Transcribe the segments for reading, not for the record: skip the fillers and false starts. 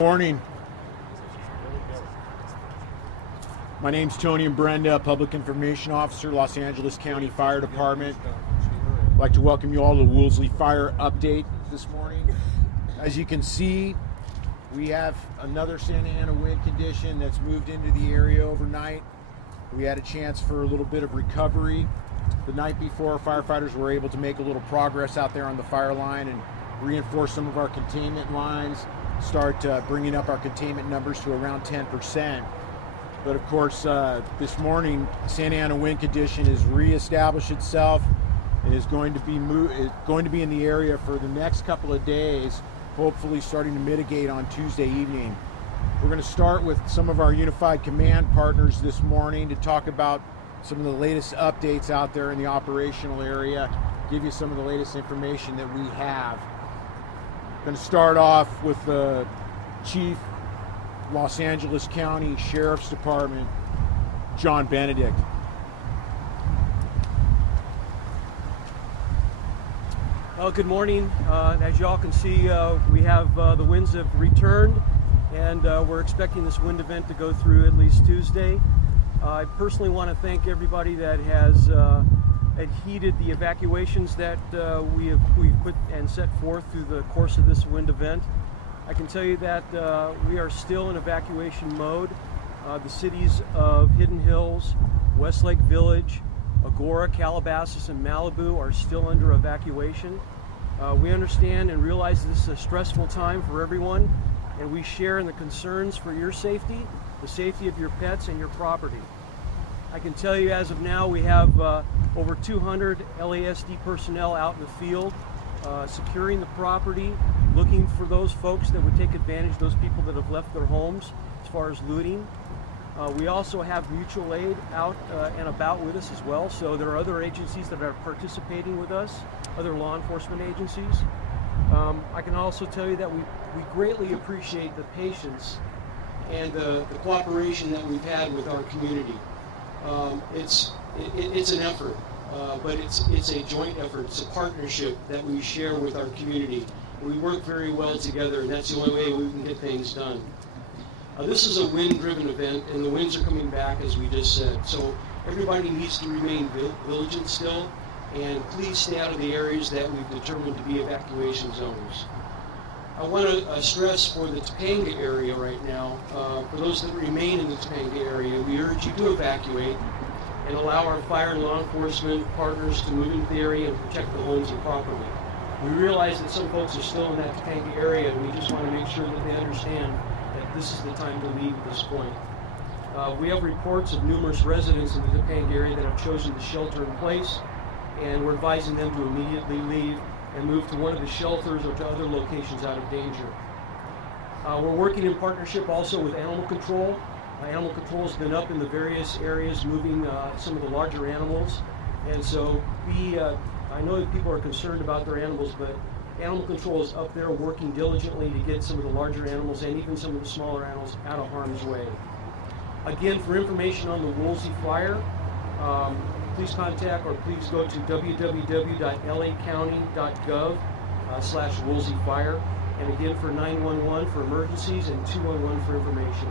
Morning. My name's Tony and Brenda, Public Information Officer, Los Angeles County Fire Department. I'd like to welcome you all to the Woolsey Fire update this morning. As you can see, we have another Santa Ana wind condition that's moved into the area overnight. We had a chance for a little bit of recovery. The night before, firefighters were able to make a little progress out there on the fire line and reinforce some of our containment lines, start bringing up our containment numbers to around 10%. But of course, this morning, Santa Ana wind condition has reestablished itself and is going to be in the area for the next couple of days, hopefully starting to mitigate on Tuesday evening. We're going to start with some of our unified command partners this morning to talk about some of the latest updates out there in the operational area, give you some of the latest information that we have. Going to start off with the Chief, Los Angeles County Sheriff's Department, John Benedict. Well, good morning. As you all can see, we have the winds have returned, and we're expecting this wind event to go through at least Tuesday. I personally want to thank everybody that has heeded the evacuations that we've put and set forth through the course of this wind event. I can tell you that we are still in evacuation mode. The cities of Hidden Hills, Westlake Village, Agoura, Calabasas, and Malibu are still under evacuation. We understand and realize this is a stressful time for everyone, and we share in the concerns for your safety, the safety of your pets and your property. I can tell you as of now we have over 200 LASD personnel out in the field securing the property, looking for those folks that would take advantage, those people that have left their homes as far as looting. We also have mutual aid out and about with us as well, so there are other agencies that are participating with us, other law enforcement agencies. I can also tell you that we greatly appreciate the patience and the cooperation that we've had with our community. It's an effort, but it's a joint effort. It's a partnership that we share with our community. We work very well together, and that's the only way we can get things done. This is a wind-driven event, and the winds are coming back, as we just said. So everybody needs to remain vigilant still, and please stay out of the areas that we've determined to be evacuation zones. I want to stress for the Topanga area right now, for those that remain in the Topanga area, we urge you to evacuate and allow our fire and law enforcement partners to move into the area and protect the homes and property. We realize that some folks are still in that Topanga area, and we just want to make sure that they understand that this is the time to leave at this point. We have reports of numerous residents in the Topanga area that have chosen to shelter in place, and we're advising them to immediately leave and move to one of the shelters or to other locations out of danger. We're working in partnership also with animal control. Animal control has been up in the various areas moving some of the larger animals, and so I know that people are concerned about their animals, but animal control is up there working diligently to get some of the larger animals and even some of the smaller animals out of harm's way. Again, for information on the Woolsey Fire, please contact or please go to www.lacounty.gov/Woolsey Fire, and again for 911 for emergencies and 211 for information.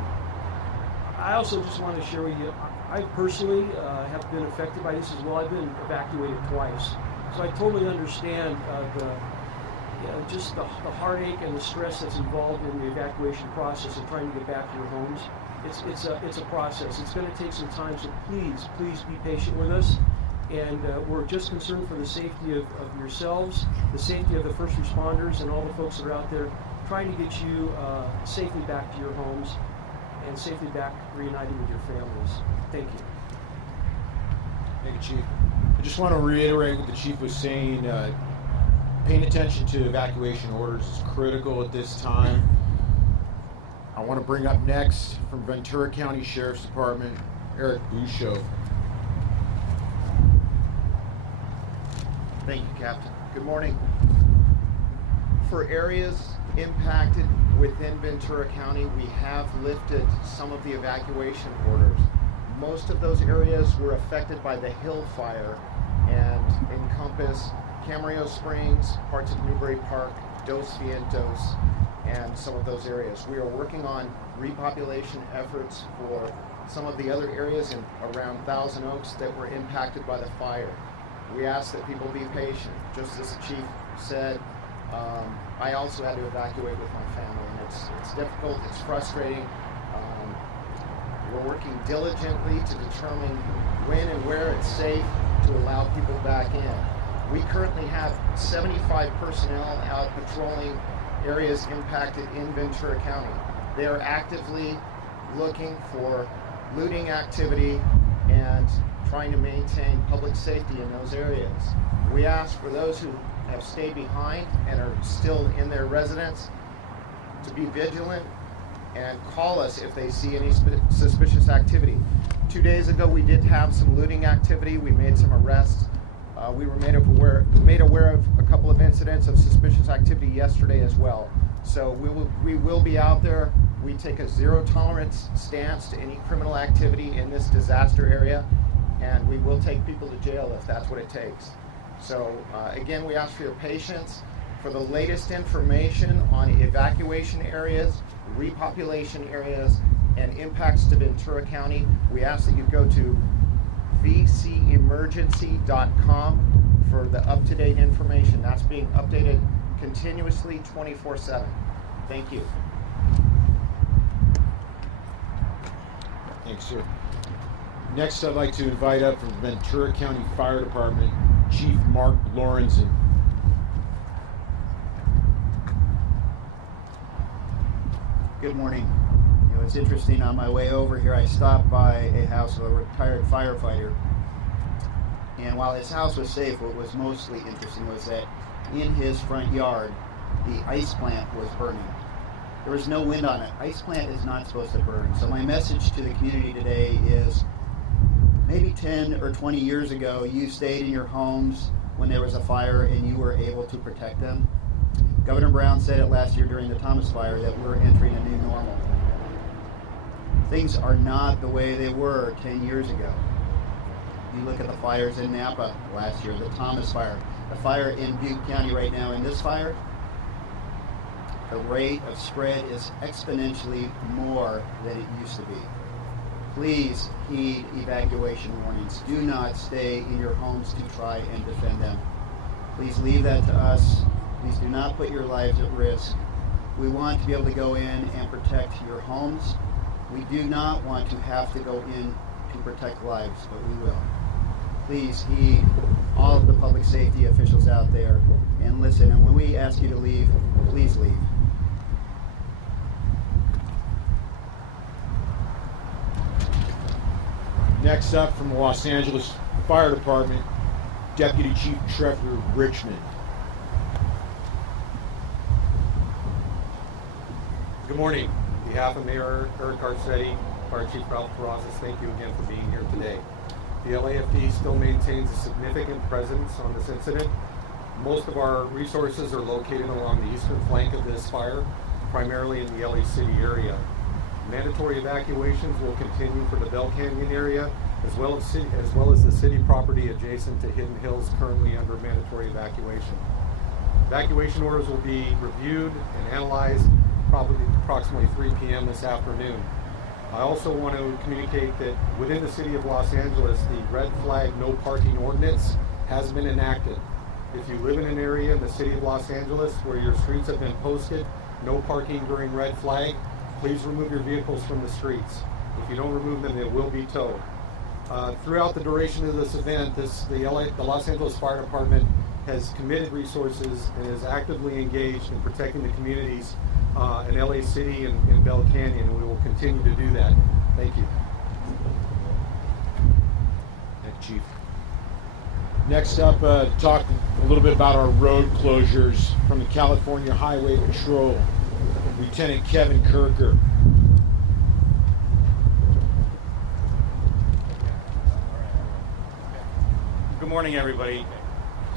I also just want to share with you, I personally have been affected by this as well. I've been evacuated twice, so I totally understand just the heartache and the stress that's involved in the evacuation process and trying to get back to your homes. It's a process. It's going to take some time, so please be patient with us. And we're just concerned for the safety of yourselves, the safety of the first responders, and all the folks that are out there trying to get you safely back to your homes and safely back reunited with your families. Thank you. Thank you, Chief. I just want to reiterate what the Chief was saying. Paying attention to evacuation orders is critical at this time. I want to bring up next from Ventura County Sheriff's Department, Eric Bouchot. Thank you, Captain. Good morning. For areas impacted within Ventura County, we have lifted some of the evacuation orders. Most of those areas were affected by the Hill Fire and encompass Camarillo Springs, parts of Newbury Park, Dos Vientos, and some of those areas. We are working on repopulation efforts for some of the other areas in around Thousand Oaks that were impacted by the fire. We ask that people be patient. Just as the chief said, I also had to evacuate with my family, and it's difficult, it's frustrating. We're working diligently to determine when and where it's safe to allow people back in. We currently have 75 personnel out patrolling areas impacted in Ventura County. They are actively looking for looting activity and trying to maintain public safety in those areas. We ask for those who have stayed behind and are still in their residence to be vigilant and call us if they see any suspicious activity. 2 days ago, we did have some looting activity. We made some arrests. We were made aware of a couple of incidents of suspicious activity yesterday as well. So we will be out there. We take a zero tolerance stance to any criminal activity in this disaster area, and we will take people to jail if that's what it takes. So again, we ask for your patience. For the latest information on evacuation areas, repopulation areas, and impacts to Ventura County, we ask that you go to vcemergency.com for the up-to-date information. That's being updated continuously 24/7. Thank you. Thanks, sir. Next, I'd like to invite up from Ventura County Fire Department, Chief Mark Lorenzen. Good morning. You know, it's interesting, on my way over here, I stopped by a house of a retired firefighter. And while his house was safe, what was mostly interesting was that in his front yard, the ice plant was burning. There was no wind on it. Ice plant is not supposed to burn. So my message to the community today is, maybe 10 or 20 years ago, you stayed in your homes when there was a fire and you were able to protect them. Governor Brown said it last year during the Thomas fire that we're entering a new normal. Things are not the way they were 10 years ago. You look at the fires in Napa last year, the Thomas fire, the fire in Butte County right now. In this fire, the rate of spread is exponentially more than it used to be. Please heed evacuation warnings. Do not stay in your homes to try and defend them. Please leave that to us. Please do not put your lives at risk. We want to be able to go in and protect your homes. We do not want to have to go in to protect lives, but we will. Please heed all of the public safety officials out there and listen. And when we ask you to leave, please leave. Next up from the Los Angeles Fire Department, Deputy Chief Trevor Richmond. Good morning. On behalf of Mayor Eric Garcetti, Fire Chief Ralph Terrazas, thank you again for being here today. The LAFD still maintains a significant presence on this incident. Most of our resources are located along the eastern flank of this fire, primarily in the LA City area. Mandatory evacuations will continue for the Bell Canyon area, as well as the city property adjacent to Hidden Hills, currently under mandatory evacuation. Evacuation orders will be reviewed and analyzed probably approximately 3 p.m. this afternoon. I also want to communicate that within the city of Los Angeles, the red flag no parking ordinance has been enacted. If you live in an area in the city of Los Angeles where your streets have been posted, no parking during red flag, please remove your vehicles from the streets. If you don't remove them, they will be towed. Throughout the duration of this event, the Los Angeles Fire Department has committed resources and is actively engaged in protecting the communities in LA City and Bell Canyon, and we will continue to do that. Thank you. Thank you, Chief. Next up, talk a little bit about our road closures from the California Highway Patrol, Lieutenant Kevin Kirker. Good morning, everybody.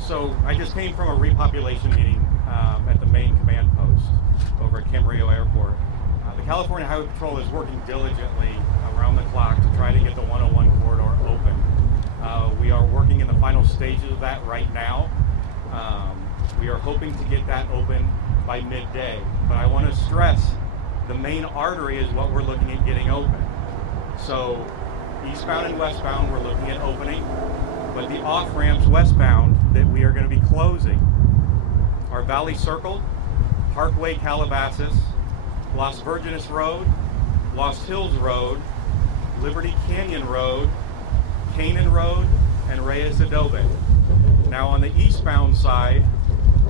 So I just came from a repopulation meeting at the main command post over at Camarillo Airport. The California Highway Patrol is working diligently around the clock to try to get the 101 corridor open. We are working in the final stages of that right now. We are hoping to get that open by midday. But I want to stress the main artery is what we're looking at getting open. So eastbound and westbound we're looking at opening, but the off-ramps westbound that we are going to be closing are Valley Circle, Parkway Calabasas, Las Virgenes Road, Lost Hills Road, Liberty Canyon Road, Canaan Road, and Reyes Adobe. Now on the eastbound side,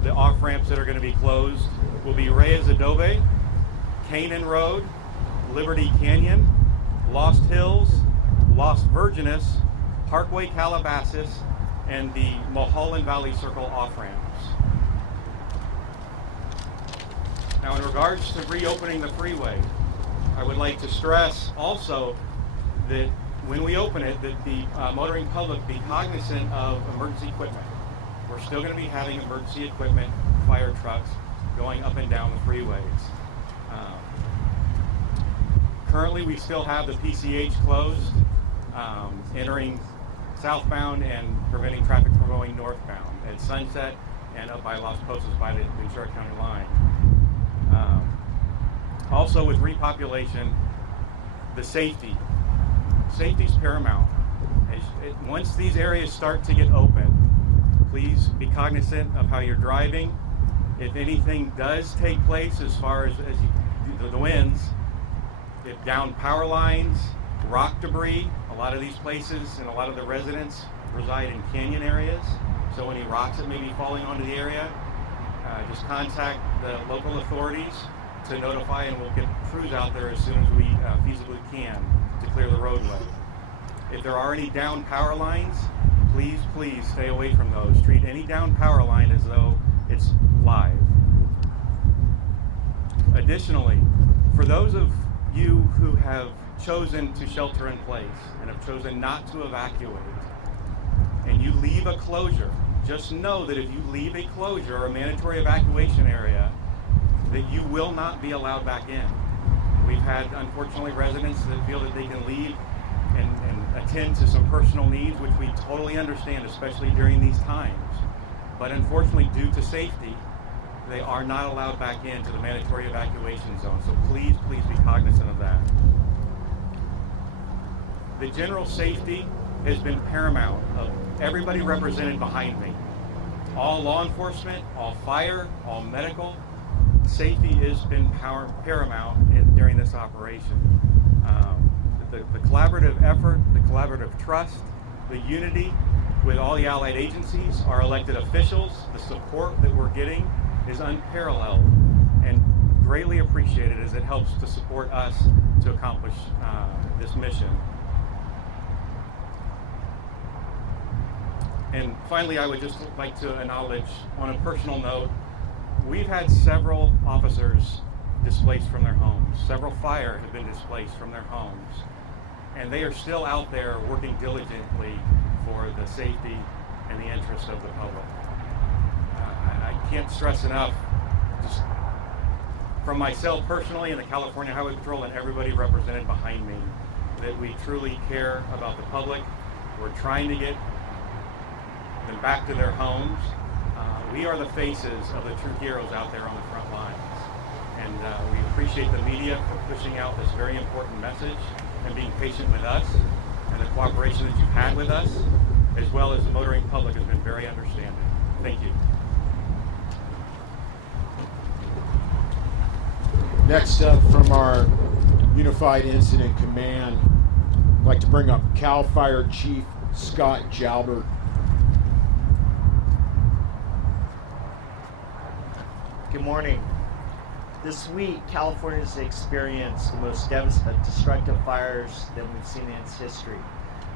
the off-ramps that are going to be closed will be Reyes Adobe, Canaan Road, Liberty Canyon, Lost Hills, Lost Virgenes, Parkway Calabasas, and the Mulholland Valley Circle off-ramps. Now in regards to reopening the freeway, I would like to stress also that when we open it, that the motoring public be cognizant of emergency equipment. We're still going to be having emergency equipment, fire trucks, going up and down the freeways. Currently, we still have the PCH closed, entering southbound and preventing traffic from going northbound at Sunset and up by Las Posas by the Ventura County line. Also with repopulation, the safety. Safety's paramount. Once these areas start to get open, please be cognizant of how you're driving. If anything does take place as far as the winds, if down power lines, rock debris, a lot of these places and a lot of the residents reside in canyon areas, so any rocks that may be falling onto the area, just contact the local authorities to notify, and we'll get crews out there as soon as we feasibly can to clear the roadway. If there are any down power lines, please stay away from those. Treat any down power line as though it's live. Additionally, for those of you who have chosen to shelter in place and have chosen not to evacuate, and you leave a closure, just know that if you leave a closure or a mandatory evacuation area, that you will not be allowed back in. We've had, unfortunately, residents that feel that they can leave and attend to some personal needs, which we totally understand, especially during these times. But unfortunately, due to safety, they are not allowed back into the mandatory evacuation zone. So please be cognizant of that. The general safety has been paramount of everybody represented behind me. All law enforcement, all fire, all medical, safety has been paramount during this operation. The collaborative effort, the collaborative trust, the unity with all the allied agencies, our elected officials, the support that we're getting is unparalleled and greatly appreciated as it helps to support us to accomplish this mission. And finally, I would just like to acknowledge, on a personal note, we've had several officers displaced from their homes. Several fire have been displaced from their homes. And they are still out there working diligently for the safety and the interest of the public. I can't stress enough, just from myself personally and the California Highway Patrol and everybody represented behind me, that we truly care about the public. We're trying to get them back to their homes. We are the faces of the true heroes out there on the front lines. And we appreciate the media for pushing out this very important message and being patient with us, and the cooperation that you've had with us, as well as the motoring public has been very understanding. Thank you. Next up from our Unified Incident Command, I'd like to bring up Cal Fire Chief Scott Jalbert. Good morning. This week, California has experienced the most destructive fires that we've seen in its history.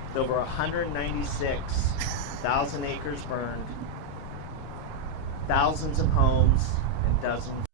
With over 196,000 acres burned, thousands of homes, and dozens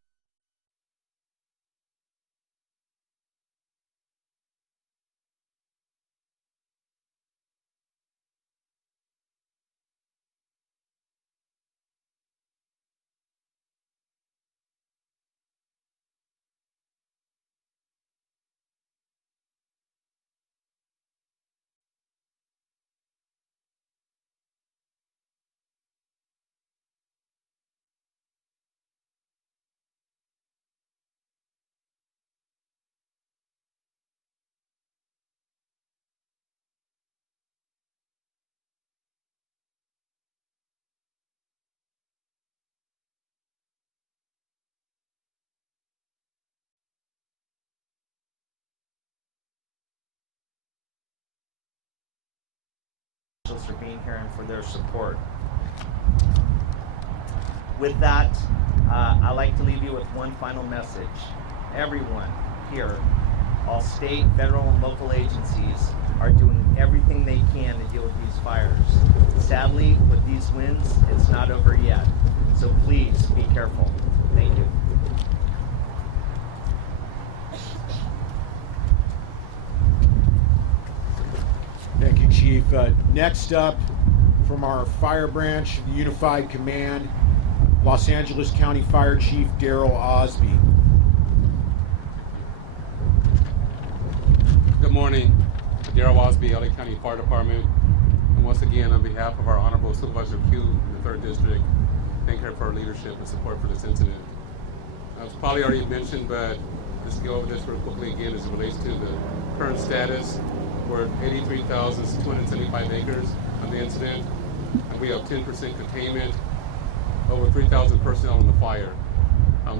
for being here and for their support. With that, I'd like to leave you with one final message. Everyone here, all state, federal, and local agencies are doing everything they can to deal with these fires. Sadly, with these winds, it's not over yet. So please be careful. Thank you. Thank you, Chief. Next up, from our fire branch, the Unified Command, Los Angeles County Fire Chief Daryl Osby. Good morning. Daryl Osby, LA County Fire Department. And once again, on behalf of our Honorable Supervisor Q in the 3rd District, thank her for her leadership and support for this incident. It was probably already mentioned, but just go over this real quickly again as it relates to the current status. We're at 83,275 acres on the incident, and we have 10% containment, over 3,000 personnel in the fire.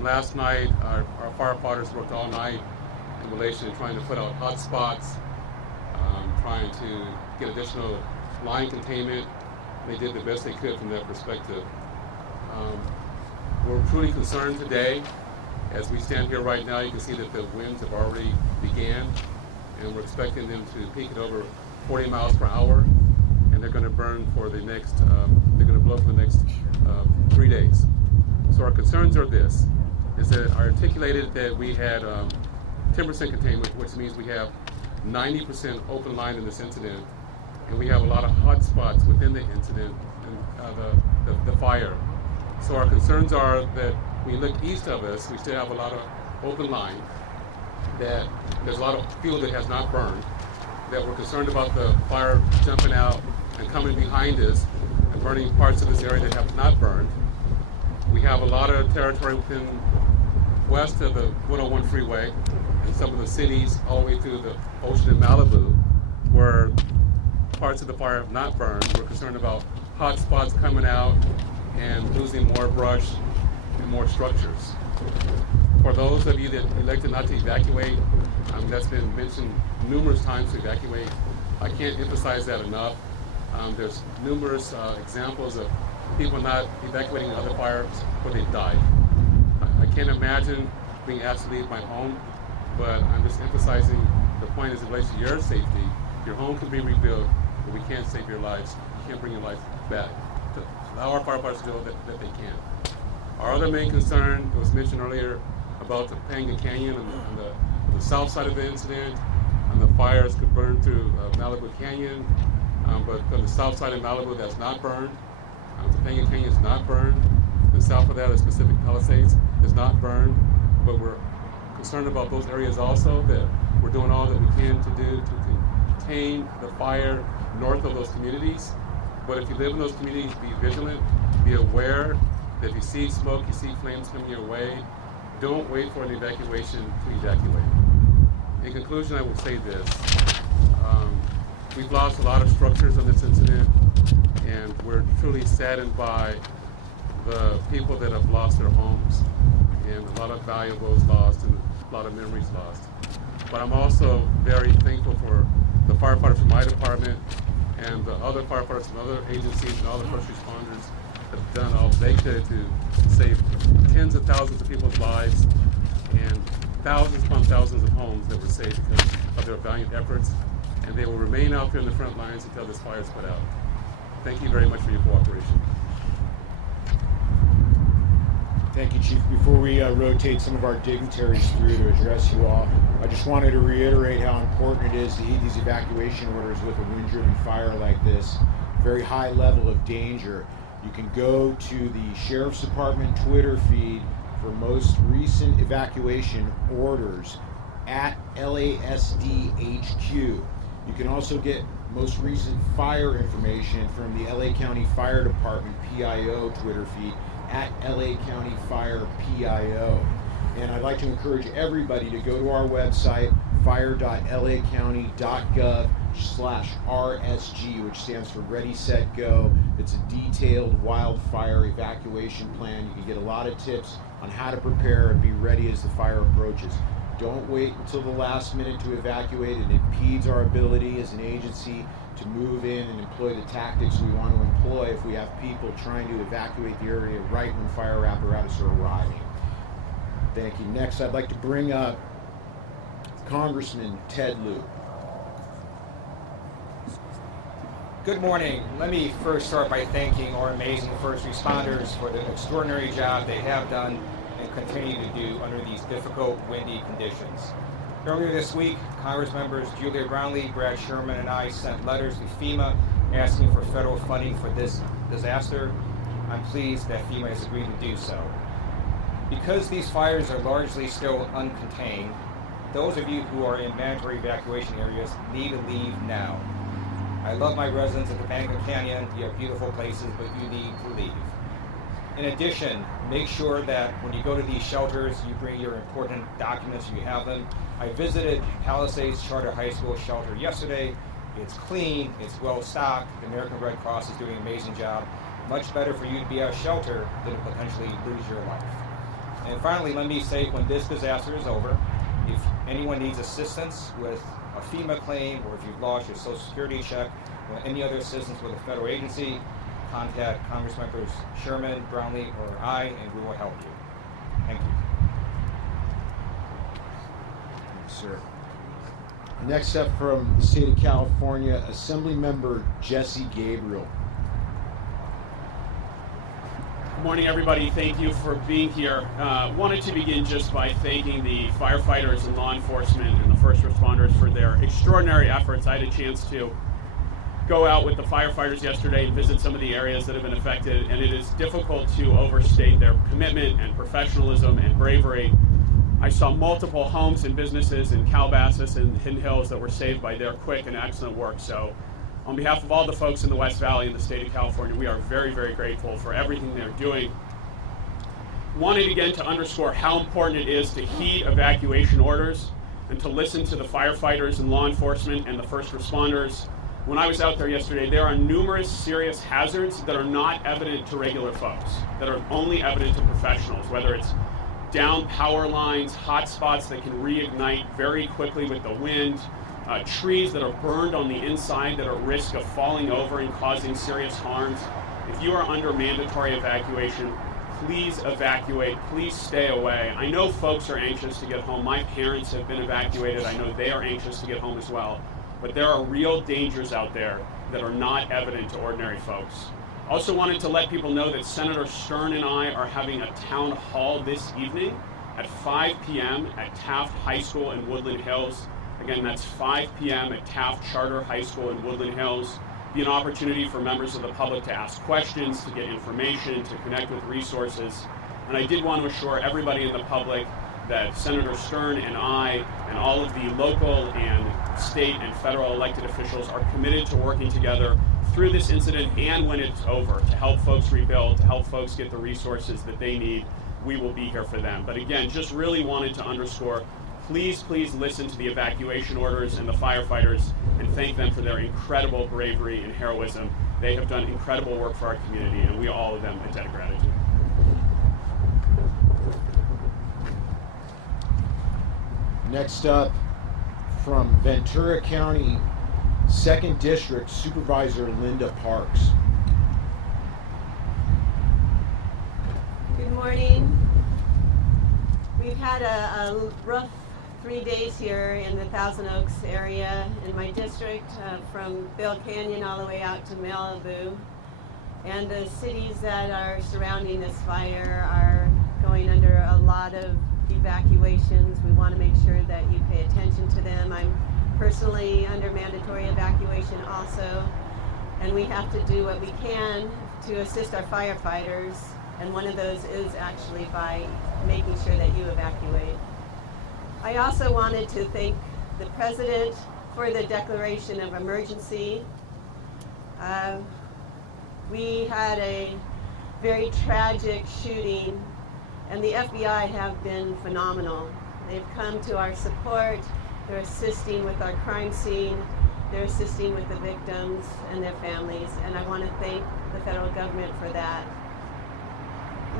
Last night, our firefighters worked all night in relation to trying to put out hot spots, trying to get additional line containment. They did the best they could from that perspective. We're truly concerned today. As we stand here right now, you can see that the winds have already began, and we're expecting them to peak at over 40 miles per hour, and they're going to burn for the next, they're going to blow for the next 3 days. So our concerns are this, is that I articulated that we had 10% containment, which means we have 90% open line in this incident, and we have a lot of hot spots within the incident and the fire. So our concerns are that when you look east of us, we still have a lot of open line, that there's a lot of fuel that has not burned, that we're concerned about the fire jumping out and coming behind us and burning parts of this area that have not burned. We have a lot of territory within west of the 101 freeway and some of the cities all the way through the ocean in Malibu where parts of the fire have not burned. We're concerned about hot spots coming out and losing more brush and more structures. For those of you that elected not to evacuate, that's been mentioned numerous times to evacuate. I can't emphasize that enough. There's numerous examples of people not evacuating other fires where they've died. I can't imagine being asked to leave my home, but I'm just emphasizing the point as it relates to your safety. Your home can be rebuilt, but we can't save your lives. You can't bring your life back. To allow our firefighters to know that they can. Our other main concern, it was mentioned earlier, about the Panga Canyon on the south side of the incident, and the fires could burn through Malibu Canyon, but from the south side of Malibu that's not burned. The Panga Canyon is not burned. The south of that is Pacific Palisades is not burned, but we're concerned about those areas also, that we're doing all that we can to do to contain the fire north of those communities. But if you live in those communities, be vigilant, be aware that if you see smoke, you see flames coming your way, don't wait for an evacuation to evacuate. In conclusion, I will say this. We've lost a lot of structures on this incident, and we're truly saddened by the people that have lost their homes, and a lot of valuables lost and a lot of memories lost. But I'm also very thankful for the firefighters from my department and the other firefighters from other agencies and all the first responders that have done all they could to save tens of thousands of people's lives and thousands upon thousands of homes that were saved because of their valiant efforts. And they will remain out there in the front lines until this fire is put out. Thank you very much for your cooperation. Thank you, Chief. Before we rotate some of our dignitaries through to address you all, I just wanted to reiterate how important it is to heed these evacuation orders with a wind-driven fire like this. Very high level of danger. You can go to the Sheriff's Department Twitter feed for most recent evacuation orders at LASDHQ. You can also get most recent fire information from the LA County Fire Department PIO Twitter feed at LA County Fire PIO. And I'd like to encourage everybody to go to our website, fire.laccounty.gov/RSG, which stands for Ready, Set, Go. It's a detailed wildfire evacuation plan. You can get a lot of tips on how to prepare and be ready as the fire approaches. Don't wait until the last minute to evacuate. It impedes our ability as an agency to move in and employ the tactics we want to employ if we have people trying to evacuate the area right when fire apparatus are arriving. Thank you. Next, I'd like to bring up Congressman Ted Lieu. Good morning. Let me first start by thanking our amazing first responders for the extraordinary job they have done and continue to do under these difficult, windy conditions. Earlier this week, Congress members Julia Brownlee, Brad Sherman, and I sent letters to FEMA asking for federal funding for this disaster. I'm pleased that FEMA has agreed to do so. Because these fires are largely still uncontained, those of you who are in mandatory evacuation areas need to leave now. I love my residents at the Bank Canyon. You have beautiful places, but you need to leave. In addition, make sure that when you go to these shelters, you bring your important documents if you have them. I visited Palisades Charter High School shelter yesterday. It's clean, it's well stocked. The American Red Cross is doing an amazing job. Much better for you to be at a shelter than to potentially lose your life. And finally, let me say, when this disaster is over, if anyone needs assistance with a FEMA claim, or if you've lost your Social Security check, or any other assistance with a federal agency, contact Congressmembers Sherman, Brownlee, or I, and we will help you. Thank you. Thanks, sir. Next up from the state of California, Assemblymember Jesse Gabriel. Good morning, everybody. Thank you for being here. Wanted to begin just by thanking the firefighters and law enforcement and the first responders for their extraordinary efforts. I had a chance to go out with the firefighters yesterday and visit some of the areas that have been affected, and it is difficult to overstate their commitment and professionalism and bravery. I saw multiple homes and businesses in Calabasas and Hidden Hills that were saved by their quick and excellent work. So on behalf of all the folks in the West Valley and the state of California, we are very, very grateful for everything they're doing. Wanted again to underscore how important it is to heed evacuation orders and to listen to the firefighters and law enforcement and the first responders. When I was out there yesterday, there are numerous serious hazards that are not evident to regular folks, that are only evident to professionals, whether it's down power lines, hot spots that can reignite very quickly with the wind, trees that are burned on the inside that are at risk of falling over and causing serious harms. If you are under mandatory evacuation, please evacuate, please stay away. I know folks are anxious to get home. My parents have been evacuated. I know they are anxious to get home as well. But there are real dangers out there that are not evident to ordinary folks. Also wanted to let people know that Senator Stern and I are having a town hall this evening at 5 p.m. at Taft High School in Woodland Hills. Again, that's 5 p.m. at Taft Charter High School in Woodland Hills. Be an opportunity for members of the public to ask questions, to get information, to connect with resources. And I did want to assure everybody in the public that Senator Stern and I and all of the local and state and federal elected officials are committed to working together through this incident and when it's over to help folks rebuild, to help folks get the resources that they need. We will be here for them. But again, just really wanted to underscore, please, please listen to the evacuation orders and the firefighters and thank them for their incredible bravery and heroism. They have done incredible work for our community, and we all owe them a debt of gratitude. Next up, from Ventura County, 2nd District, Supervisor Linda Parks. Good morning. We've had a rough 3 days here in the Thousand Oaks area in my district, from Bell Canyon all the way out to Malibu. And the cities that are surrounding this fire are going under a lot of evacuations. We want to make sure that you pay attention to them. I'm personally under mandatory evacuation also, and we have to do what we can to assist our firefighters, and one of those is actually by making sure that you evacuate. I also wanted to thank the President for the declaration of emergency. We had a very tragic shooting, and the FBI have been phenomenal. They've come to our support. They're assisting with our crime scene. They're assisting with the victims and their families, and I want to thank the federal government for that.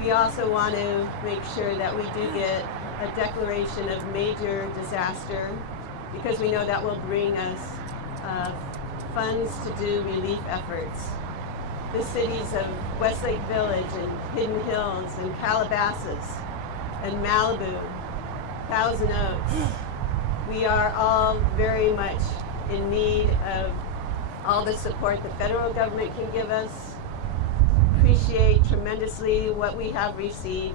We also want to make sure that we do get a declaration of major disaster because we know that will bring us funds to do relief efforts. The cities of Westlake Village and Hidden Hills and Calabasas and Malibu, Thousand Oaks, we are all very much in need of all the support the federal government can give us. Appreciate tremendously what we have received.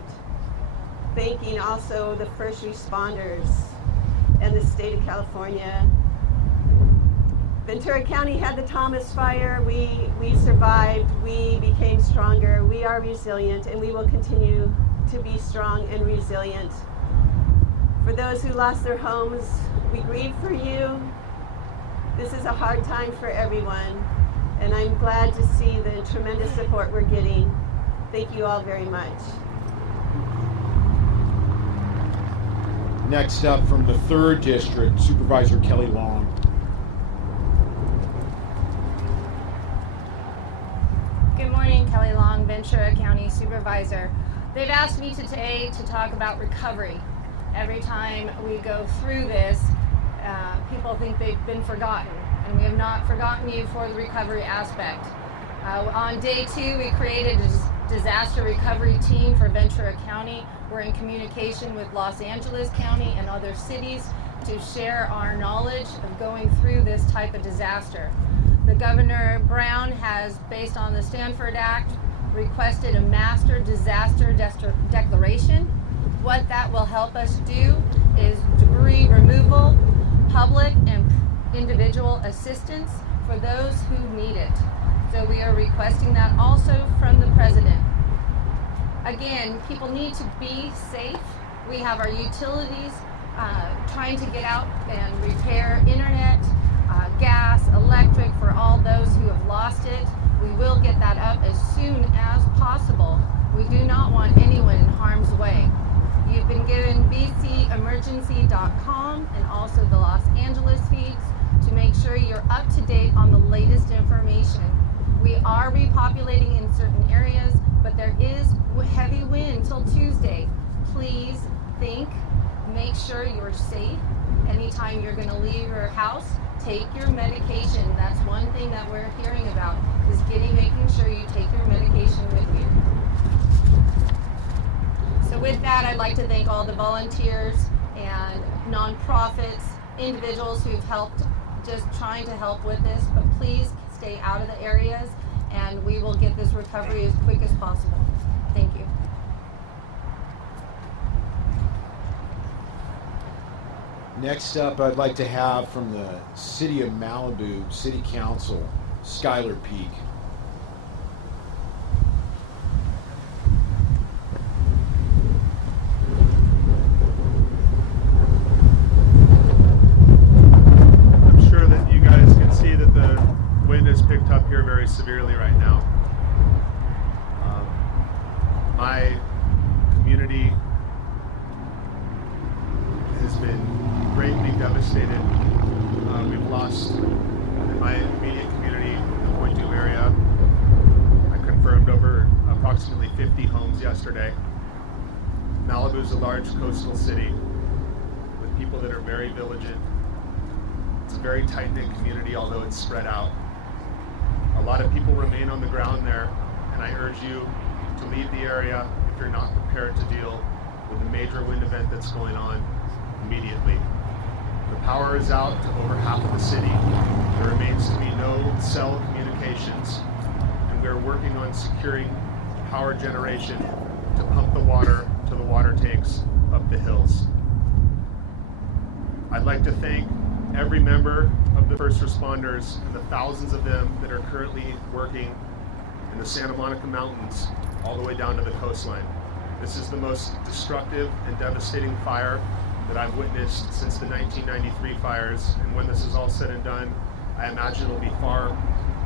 Thanking also the first responders and the state of California. Ventura County had the Thomas Fire. We survived. We became stronger. We are resilient, and we will continue to be strong and resilient. For those who lost their homes, we grieve for you. This is a hard time for everyone, and I'm glad to see the tremendous support we're getting. Thank you all very much. Next up from the 3rd District, Supervisor Kelly Long. Good morning, Kelly Long, Ventura County Supervisor. They've asked me today to talk about recovery. Every time we go through this, people think they've been forgotten, and we have not forgotten you for the recovery aspect. On day 2, we created a disaster recovery team for Ventura County. We're in communication with Los Angeles County and other cities to share our knowledge of going through this type of disaster. The Governor Brown has, based on the Stanford Act, requested a master disaster declaration. What that will help us do is debris removal, public and individual assistance for those who need it. So we are requesting that also from the President. Again, people need to be safe. We have our utilities trying to get out and repair internet, gas, electric for all those who have lost it. We will get that up as soon as possible. We do not want anyone in harm's way. You've been given bcemergency.com and also the Los Angeles feeds to make sure you're up to date on the latest information. We are repopulating in certain areas, but there is heavy wind till Tuesday. Please make sure you're safe. Anytime you're going to leave your house, take your medication. That's one thing that we're hearing about, is making sure you take your medication with you. So with that, I'd like to thank all the volunteers and nonprofits, individuals who've helped, just trying to help with this, but please stay out of the areas and we will get this recovery as quick as possible. Thank you. Next up, I'd like to have from the City of Malibu City Council, Skylar Peak. I'm sure that you guys can see that the wind has picked up here very severely right now. My community has been greatly devastated. We've lost, in my immediate community, the Point Dume area, I confirmed over approximately 50 homes yesterday. Malibu is a large coastal city with people that are very vigilant. It's a very tight-knit community, although it's spread out. A lot of people remain on the ground there, and I urge you to leave the area if you're not prepared to deal with the major wind event that's going on immediately. The power is out to over half of the city. There remains to be no cell communications, and we're working on securing power generation to pump the water to the water tanks up the hills. I'd like to thank every member of the first responders and the thousands of them that are currently working in the Santa Monica Mountains all the way down to the coastline. This is the most destructive and devastating fire that I've witnessed since the 1993 fires, and when this is all said and done, I imagine it'll be far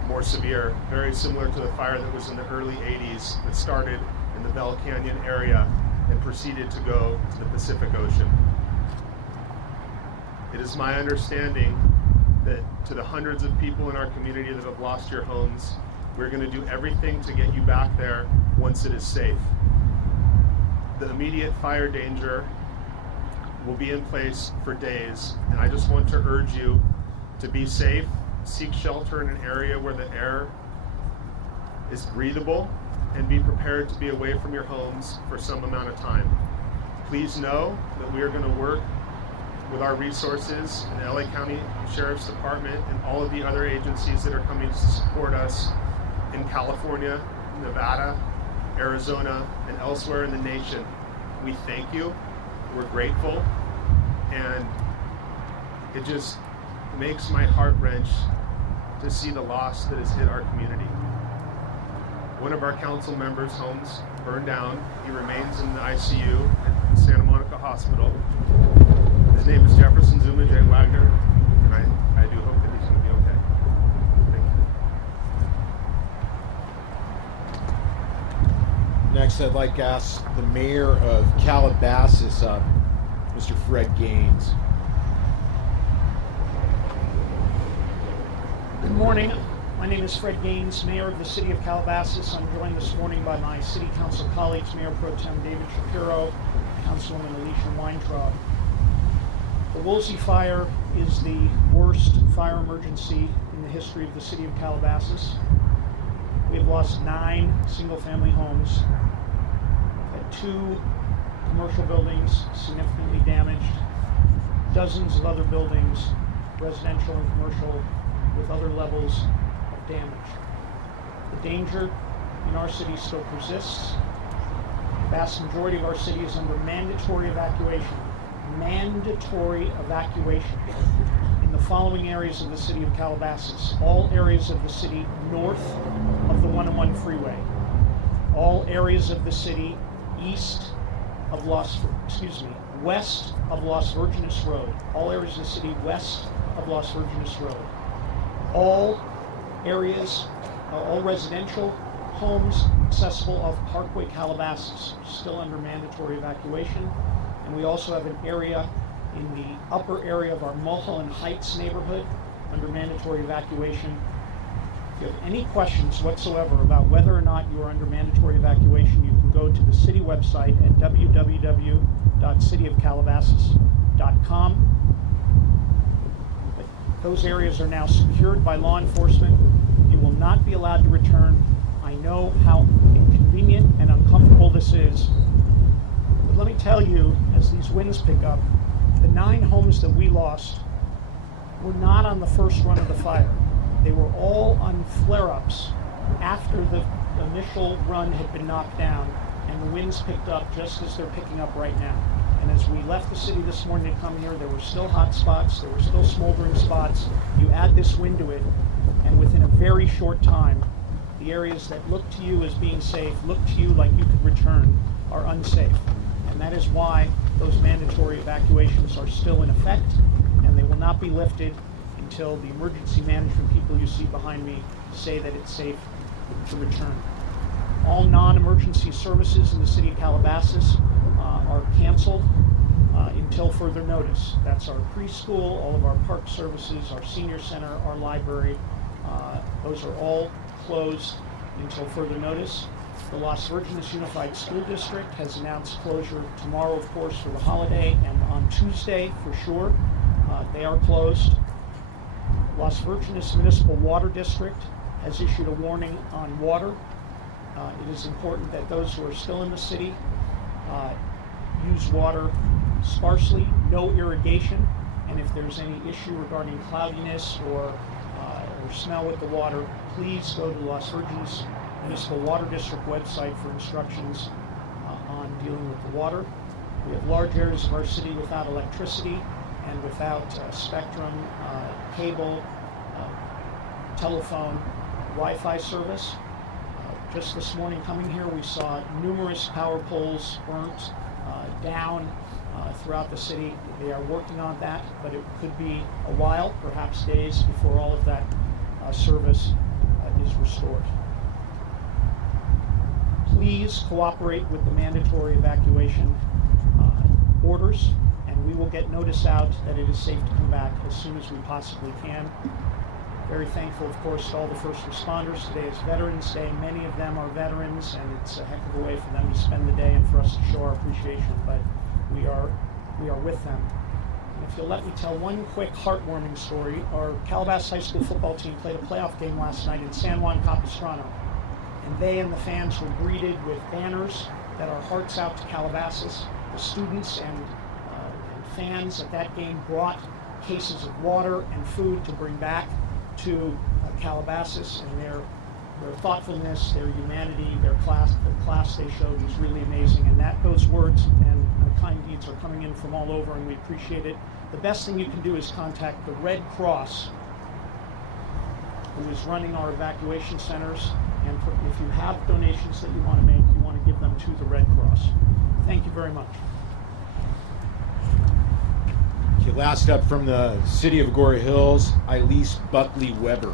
more severe, very similar to the fire that was in the early 80s that started in the Bell Canyon area and proceeded to go to the Pacific Ocean. It is my understanding that to the hundreds of people in our community that have lost your homes, we're going to do everything to get you back there once it is safe. The immediate fire danger will be in place for days. And I just want to urge you to be safe, seek shelter in an area where the air is breathable, and be prepared to be away from your homes for some amount of time. Please know that we are going to work with our resources in the LA County Sheriff's Department and all of the other agencies that are coming to support us in California, Nevada, Arizona, and elsewhere in the nation. We thank you, we're grateful, and it just makes my heart wrench to see the loss that has hit our community. One of our council members' homes burned down. He remains in the ICU at Santa Monica Hospital. His name is Jefferson Zuma J. Wagner, and I do hope that he's going to be okay. Thank you. Next, I'd like to ask the mayor of Calabasas up, Mr. Fred Gaines. Good morning. My name is Fred Gaines, Mayor of the City of Calabasas. I'm joined this morning by my City Council colleagues, Mayor Pro Tem David Shapiro, Councilwoman Alicia Weintraub. The Woolsey Fire is the worst fire emergency in the history of the City of Calabasas. We have lost 9 single-family homes, had 2 commercial buildings significantly damaged, dozens of other buildings, residential and commercial, with other levels of damage. The danger in our city still persists. The vast majority of our city is under mandatory evacuation. Mandatory evacuation in the following areas of the City of Calabasas. All areas of the city north of the 101 freeway. All areas of the city west of Las Virgenes Road. All areas of the city west of Las Virgenes Road. All areas, all residential homes accessible off Parkway Calabasas, still under mandatory evacuation. And we also have an area in the upper area of our Mulholland Heights neighborhood under mandatory evacuation. If you have any questions whatsoever about whether or not you are under mandatory evacuation, you can go to the city website at www.cityofcalabasas.com. Those areas are now secured by law enforcement. You will not be allowed to return. I know how inconvenient and uncomfortable this is. But let me tell you, as these winds pick up, the 9 homes that we lost were not on the first run of the fire. They were all on flare-ups after the initial run had been knocked down, and the winds picked up just as they're picking up right now. And as we left the city this morning to come here, there were still hot spots, there were still smoldering spots. You add this wind to it, and within a very short time, the areas that look to you as being safe, look to you like you could return, are unsafe. And that is why those mandatory evacuations are still in effect, and they will not be lifted until the emergency management people you see behind me say that it's safe to return. All non-emergency services in the City of Calabasas are canceled until further notice. That's our preschool, all of our park services, our senior center, our library. Those are all closed until further notice. The Las Virgenes Unified School District has announced closure tomorrow, of course, for the holiday, and on Tuesday for sure. They are closed. Las Virgenes Municipal Water District has issued a warning on water. It is important that those who are still in the city use water sparsely, no irrigation, and if there's any issue regarding cloudiness or smell with the water, please go to the Las Virgenes Municipal Water District website for instructions on dealing with the water. We have large areas of our city without electricity and without spectrum, cable, telephone, Wi-Fi service. Just this morning coming here, we saw numerous power poles burnt down throughout the city. They are working on that, but it could be a while, perhaps days, before all of that service is restored. Please cooperate with the mandatory evacuation orders, and we will get notice out that it is safe to come back as soon as we possibly can. Very thankful, of course, to all the first responders. Today is Veterans Day. Many of them are veterans, and it's a heck of a way for them to spend the day and for us to show our appreciation. But we are we are with them. And if you'll let me tell one quick heartwarming story, our Calabasas High School football team played a playoff game last night in San Juan Capistrano. And they and the fans were greeted with banners that are hearts out to Calabasas. The students and fans at that game brought cases of water and food to bring back to Calabasas, and their thoughtfulness, their humanity, the class they showed was really amazing. And those words and kind deeds are coming in from all over, and we appreciate it. The best thing you can do is contact the Red Cross, who is running our evacuation centers. And if you have donations that you want to make, you want to give them to the Red Cross. Thank you very much. Okay, last up from the city of Agoura Hills, Elise Buckley Weber.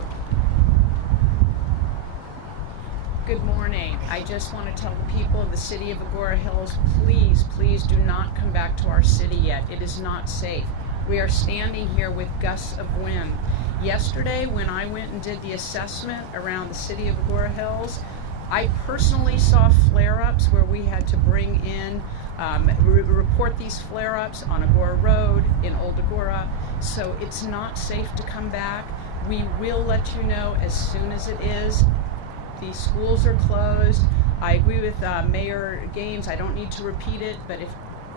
Good morning. I just want to tell the people of the city of Agoura Hills, please, please do not come back to our city yet. It is not safe. We are standing here with gusts of wind. Yesterday, when I went and did the assessment around the city of Agoura Hills, I personally saw flare-ups where we had to bring in, report these flare-ups on Agoura Road, in Old Agoura. So it's not safe to come back. We will let you know as soon as it is. The schools are closed. I agree with Mayor Gaines. I don't need to repeat it, but if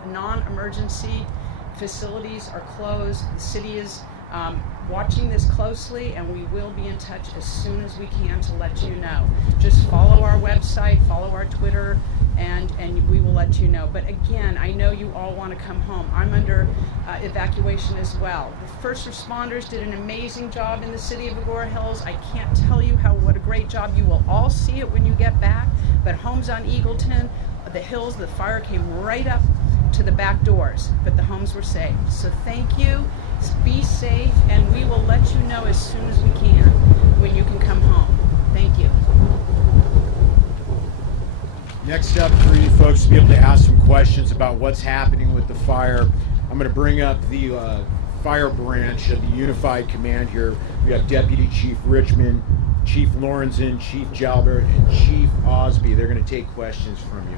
non-emergency facilities are closed, the city is watching this closely, and we will be in touch as soon as we can to let you know. Just follow our website, follow our Twitter, and we will let you know. But again, I know you all want to come home. I'm under evacuation as well. The first responders did an amazing job in the city of Agoura Hills. I can't tell you what a great job. You will all see it when you get back. But homes on Eagleton, the hills, the fire came right up to the back doors, but the homes were safe. So thank you. Be safe, and we will let you know as soon as we can when you can come home. Thank you. Next up, for you folks to be able to ask some questions about what's happening with the fire, I'm going to bring up the fire branch of the Unified Command here. We have Deputy Chief Richmond, Chief Lorenzen, Chief Jalbert, and Chief Osby. They're going to take questions from you.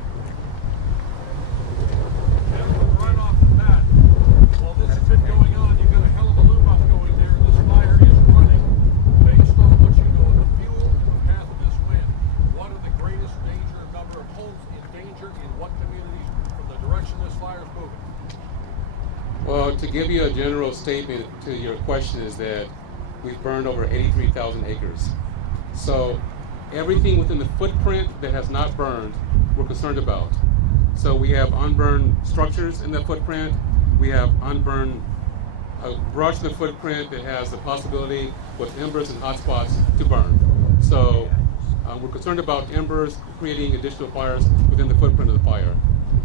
Right off the bat, while this has been going on, you've got a hell of a loop up going there. This fire is running. Based on what you know of the fuel and the path of this wind, what are the greatest danger number of homes in danger in what communities from the direction this fire is moving? Well, to give you a general statement to your question is that we've burned over 83,000 acres. So everything within the footprint that has not burned, we're concerned about. So we have unburned structures in the footprint. We have unburned brush in the footprint that has the possibility with embers and hotspots to burn. So we're concerned about embers creating additional fires within the footprint of the fire.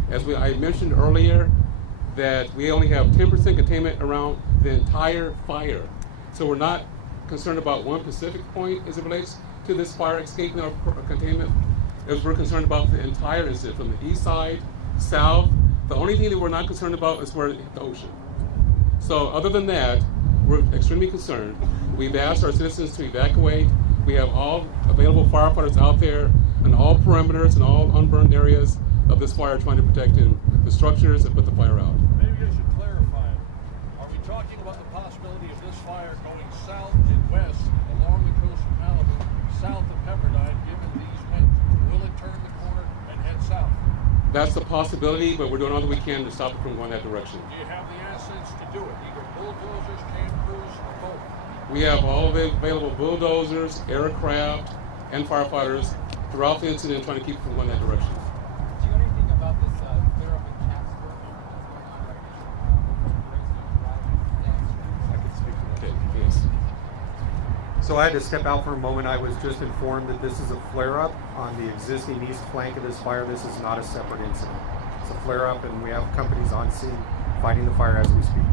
As I mentioned earlier, that we only have 10% containment around the entire fire. So we're not concerned about one specific point as it relates to this fire escaping our containment, as we're concerned about the entire incident from the east side, south. The only thing that we're not concerned about is where the ocean. So other than that, we're extremely concerned. We've asked our citizens to evacuate. We have all available firefighters out there in all perimeters and all unburned areas of this fire trying to protect the structures and put the fire out. Maybe I should clarify. Are we talking about the possibility of this fire going south and west along the coast of Malibu, south of Pepperdine, given these winds? Will it turn the corner and head south? That's a possibility, but we're doing all that we can to stop it from going that direction. Do you have the assets to do it? Either bulldozers, can crews, or both? We have all of the available bulldozers, aircraft, and firefighters throughout the incident trying to keep it from going that direction. Do you know anything about this flare up in Casper that's going on right now? I can speak to that. Okay, yes. So I had to step out for a moment. I was just informed that this is a flare-up on the existing east flank of this fire. This is not a separate incident. It's a flare-up, and we have companies on scene fighting the fire as we speak.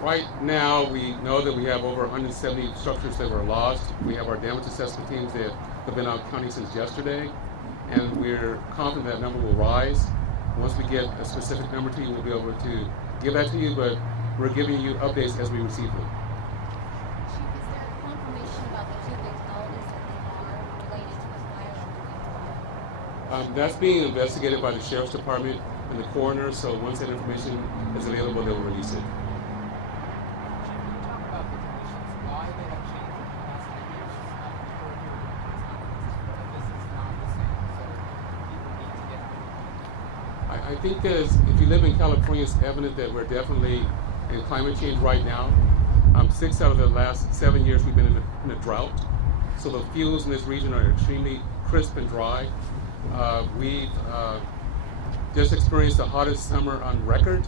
Right now, we know that we have over 170 structures that were lost. We have our damage assessment teams that have been out counting since yesterday, and we're confident that number will rise. Once we get a specific number to you, we'll be able to give that to you, but we're giving you updates as we receive them. Chief, is there confirmation about the two fatalities that they are related That's being investigated by the Sheriff's Department and the coroner, so once that information is available, they will release it. I think that if you live in California, it's evident that we're definitely in climate change right now. 6 out of the last 7 years we've been in a drought. So the fuels in this region are extremely crisp and dry. We've just experienced the hottest summer on record.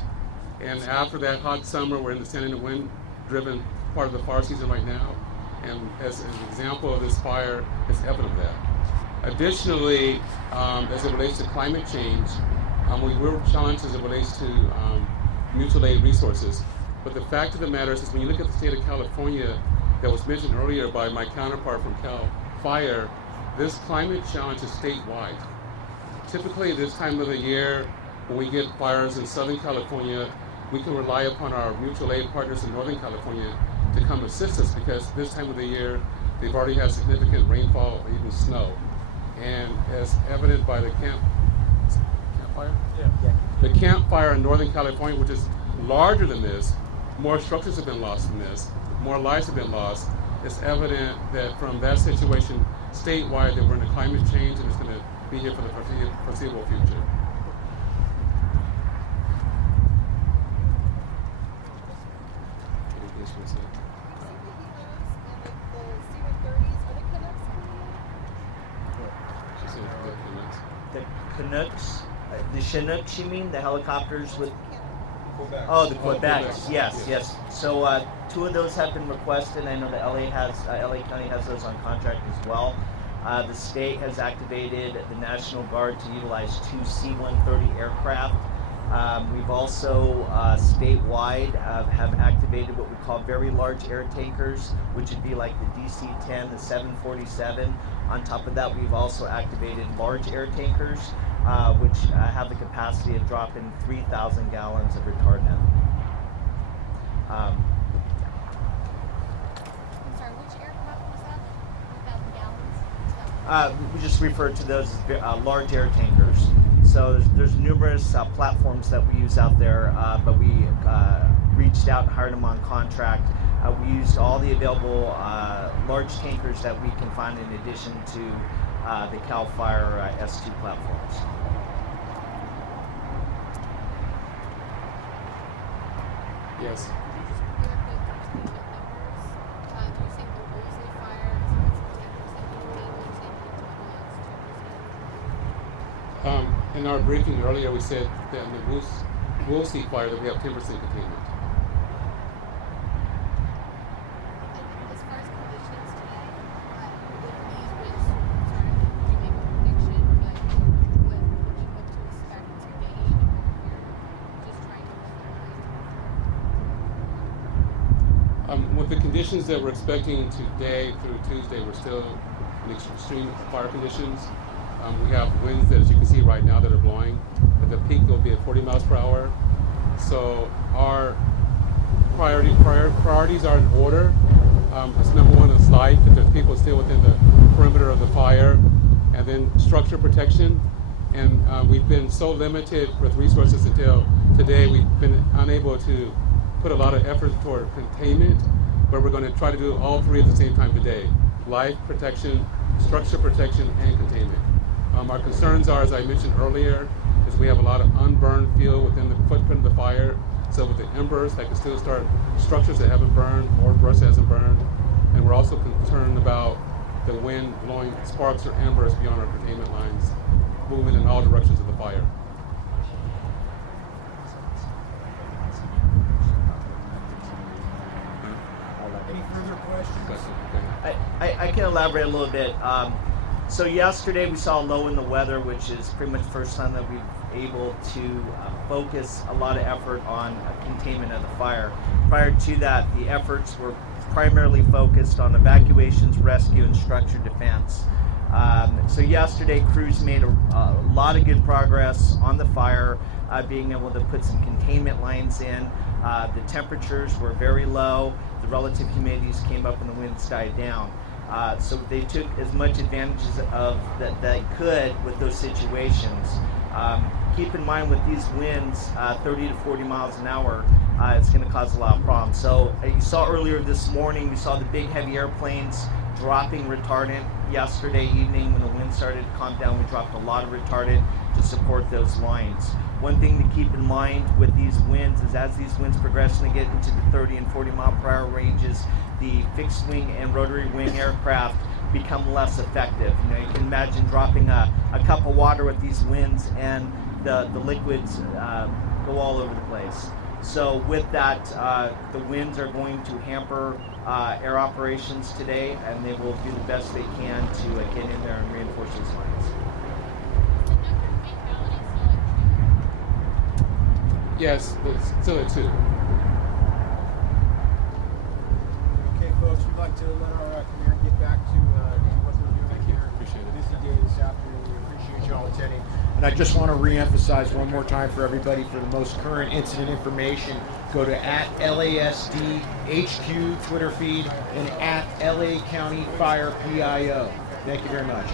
And after that hot summer, we're in the Santa Ana wind-driven part of the fire season right now. And as an example of this fire, it's evident of that. Additionally, as it relates to climate change, we were challenged as it relates to mutual aid resources. But the fact of the matter is when you look at the state of California that was mentioned earlier by my counterpart from Cal Fire, this climate challenge is statewide. Typically this time of the year, when we get fires in Southern California, we can rely upon our mutual aid partners in Northern California to come assist us because this time of the year, they've already had significant rainfall or even snow. And as evident by the campfire? Yeah. The campfire in Northern California, which is larger than this, more structures have been lost than this, more lives have been lost. It's evident that from that situation statewide that we're in a climate change and it's going to be here for the foreseeable future. The Canucks, the Chinooks, you mean? The helicopters with... Quebec. Oh, the Quebecs. Yes, yes. So 2 of those have been requested. I know the LA County has those on contract as well. The state has activated the National Guard to utilize 2 C-130 aircraft. We've also statewide have activated what we call very large air tankers, which would be like the DC-10, the 747. On top of that, we've also activated large air tankers, which have the capacity of dropping 3,000 gallons of retardant. I'm sorry, which aircraft was that? 3,000 gallons? We just refer to those as large air tankers. So there's numerous platforms that we use out there, but we reached out and hired them on contract. We used all the available large tankers that we can find in addition to the Cal Fire S2 platforms. Yes. In our briefing earlier, we said that in the Woolsey Fire that we have 10% containment. As far as conditions today, with these winds, do you make a prediction, like what you hope to expect to gain, or you're just trying to with the conditions that we're expecting today through Tuesday, we're still in extreme fire conditions. We have winds that, as you can see right now, that are blowing. At the peak, they'll be at 40 miles per hour. So our priorities are in order. It's number 1 is life, if there's people still within the perimeter of the fire, and then structure protection. And we've been so limited with resources until today, we've been unable to put a lot of effort toward containment, but we're going to try to do all 3 at the same time today. Life protection, structure protection, and containment. Our concerns are, as I mentioned earlier, is we have a lot of unburned fuel within the footprint of the fire. So with the embers, that can still start structures that haven't burned or brush that hasn't burned. And we're also concerned about the wind blowing sparks or embers beyond our containment lines, moving in all directions of the fire. Any further questions? I can elaborate a little bit. So yesterday we saw a low in the weather, which is pretty much the first time that we've been able to focus a lot of effort on containment of the fire. Prior to that, the efforts were primarily focused on evacuations, rescue, and structure defense. So yesterday, crews made a lot of good progress on the fire, being able to put some containment lines in. The temperatures were very low. The relative humidities came up and the winds died down. So they took as much advantages of that they could with those situations. Keep in mind with these winds, 30 to 40 miles an hour, it's going to cause a lot of problems. So you saw earlier this morning, we saw the big heavy airplanes dropping retardant. Yesterday evening when the wind started to calm down, we dropped a lot of retardant to support those lines. One thing to keep in mind with these winds is as these winds progressively get into the 30 and 40 mile per hour ranges, the fixed wing and rotary wing aircraft become less effective. You know, you can imagine dropping a cup of water with these winds and the liquids go all over the place. So with that, the winds are going to hamper air operations today, and they will do the best they can to get in there and reinforce those lines. Yes, it's still at 2. Okay, folks, we'd like to let our command get back to what they're doing. Thank you. Appreciate it. Busy day this afternoon. We appreciate you all attending. And I just want to re-emphasize one more time for everybody, for the most current incident information, go to @LASD HQ Twitter feed and @LA County Fire PIO. Thank you very much.